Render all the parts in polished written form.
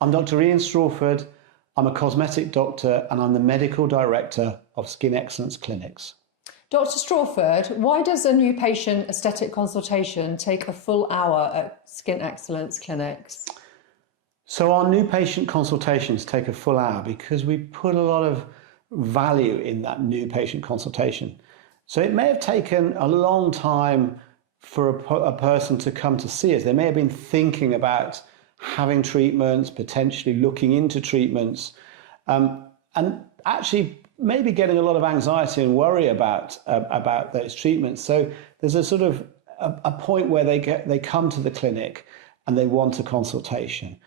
I'm Dr. Strawford. I'm a cosmetic doctor and I'm the medical director of Skin Excellence Clinics. Dr. Strawford, why does a new patient aesthetic consultation take a full hour at Skin Excellence Clinics? So our new patient consultations take a full hour because we put a lot of value in that new patient consultation. So it may have taken a long time for a person to come to see us. They may have been thinking about having treatments, potentially looking into treatments, and actually maybe getting a lot of anxiety and worry about those treatments. So there's a sort of a point where they come to the clinic and they want a consultation.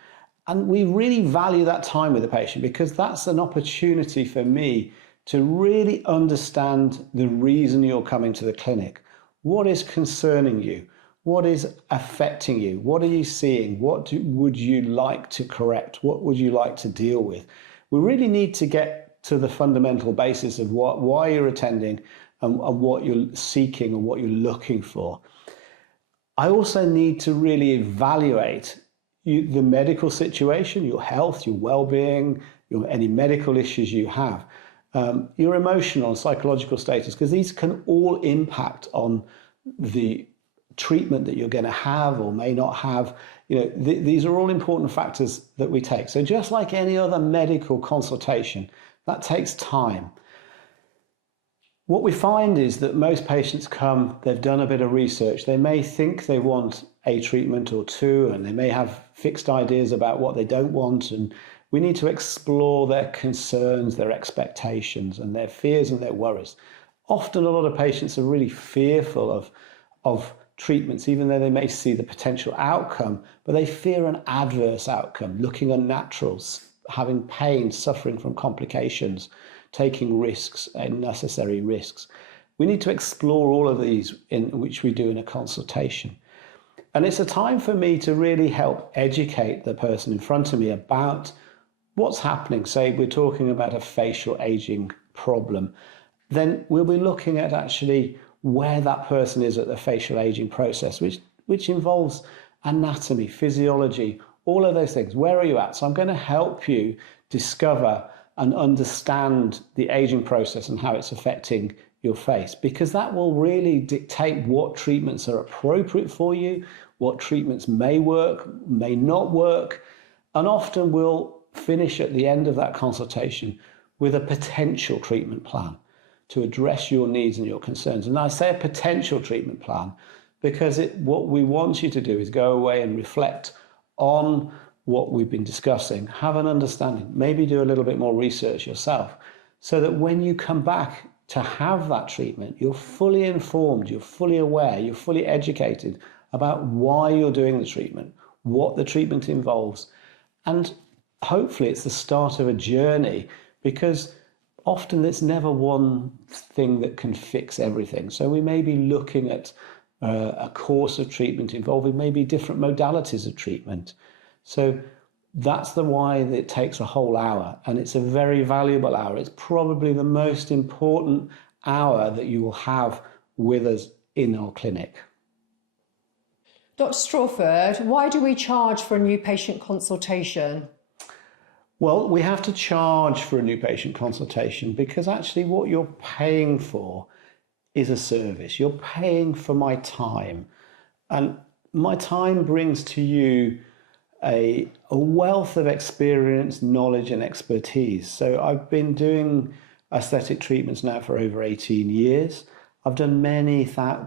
And we really value that time with the patient because that's an opportunity for me to really understand the reason you're coming to the clinic. What is concerning you? What is affecting you? What are you seeing? Would you like to correct? What would you like to deal with? We really need to get to the fundamental basis of why you're attending and what you're seeking and what you're looking for. I also need to really evaluate the medical situation, your health, your well-being, any medical issues you have, your emotional and psychological status, because these can all impact on the treatment that you're going to have or may not have. These are all important factors that we take. So just like any other medical consultation, that takes time. What we find is that most patients come, they've done a bit of research, they may think they want a treatment or two, and they may have fixed ideas about what they don't want, and we need to explore their concerns, their expectations, and their fears and their worries. Often a lot of patients are really fearful of treatments, even though they may see the potential outcome, but they fear an adverse outcome, looking unnatural, having pain, suffering from complications, taking risks, unnecessary risks. We need to explore all of these, which we do in a consultation. And it's a time for me to really help educate the person in front of me about what's happening. Say we're talking about a facial aging problem, then we'll be looking at actually where that person is at the facial aging process, which involves anatomy, physiology, all of those things. Where are you at? So I'm going to help you discover and understand the aging process and how it's affecting your face, because that will really dictate what treatments are appropriate for you, what treatments may work, may not work, and often we'll finish at the end of that consultation with a potential treatment plan to address your needs and your concerns. And I say a potential treatment plan because what we want you to do is go away and reflect on what we've been discussing, have an understanding, maybe do a little bit more research yourself, so that when you come back to have that treatment, you're fully informed, you're fully aware, you're fully educated about why you're doing the treatment, what the treatment involves. And hopefully it's the start of a journey, because often there's never one thing that can fix everything. So we may be looking at a course of treatment involving maybe different modalities of treatment. So that's why it takes a whole hour, and it's a very valuable hour. It's probably the most important hour that you will have with us in our clinic. Dr. Strawford, why do we charge for a new patient consultation? Well, we have to charge for a new patient consultation because actually what you're paying for is a service. You're paying for my time, and my time brings to you a wealth of experience, knowledge and expertise. So I've been doing aesthetic treatments now for over 18 years. I've done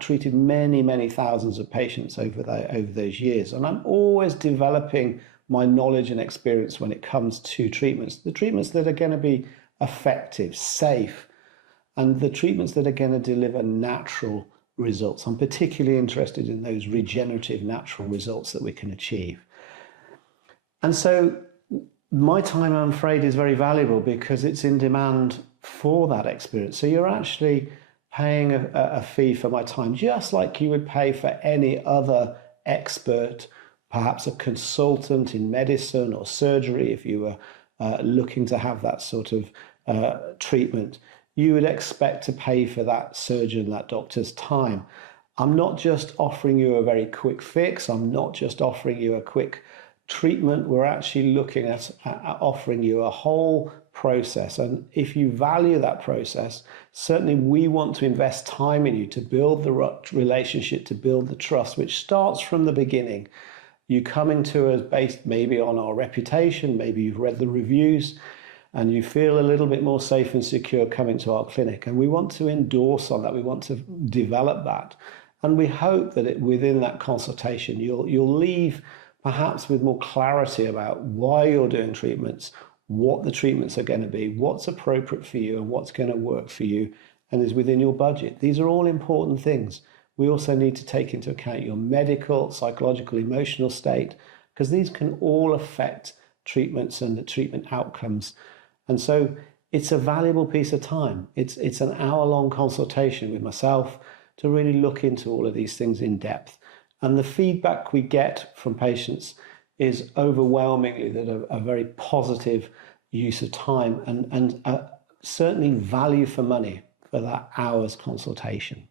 treated many thousands of patients over those years, and I'm always developing my knowledge and experience when it comes to treatments. The treatments that are going to be effective, safe, and the treatments that are going to deliver natural results. I'm particularly interested in those regenerative natural results that we can achieve. And so my time, I'm afraid, is very valuable because it's in demand for that experience. So you're actually paying a fee for my time, just like you would pay for any other expert, perhaps a consultant in medicine or surgery. If you were looking to have that sort of treatment, you would expect to pay for that surgeon, that doctor's time. I'm not just offering you a very quick fix. I'm not just offering you a quick treatment, we're actually looking at offering you a whole process. And if you value that process, certainly we want to invest time in you to build the relationship, to build the trust, which starts from the beginning. You come into us based maybe on our reputation, maybe you've read the reviews, and you feel a little bit more safe and secure coming to our clinic. And we want to endorse on that. We want to develop that. And we hope that within that consultation, you'll leave perhaps with more clarity about why you're doing treatments, what the treatments are going to be, what's appropriate for you, and what's going to work for you and is within your budget. These are all important things. We also need to take into account your medical, psychological, emotional state, because these can all affect treatments and the treatment outcomes. And so it's a valuable piece of time. It's an hour-long consultation with myself to really look into all of these things in depth. And the feedback we get from patients is overwhelmingly that a very positive use of time and certainly value for money for that hour's consultation.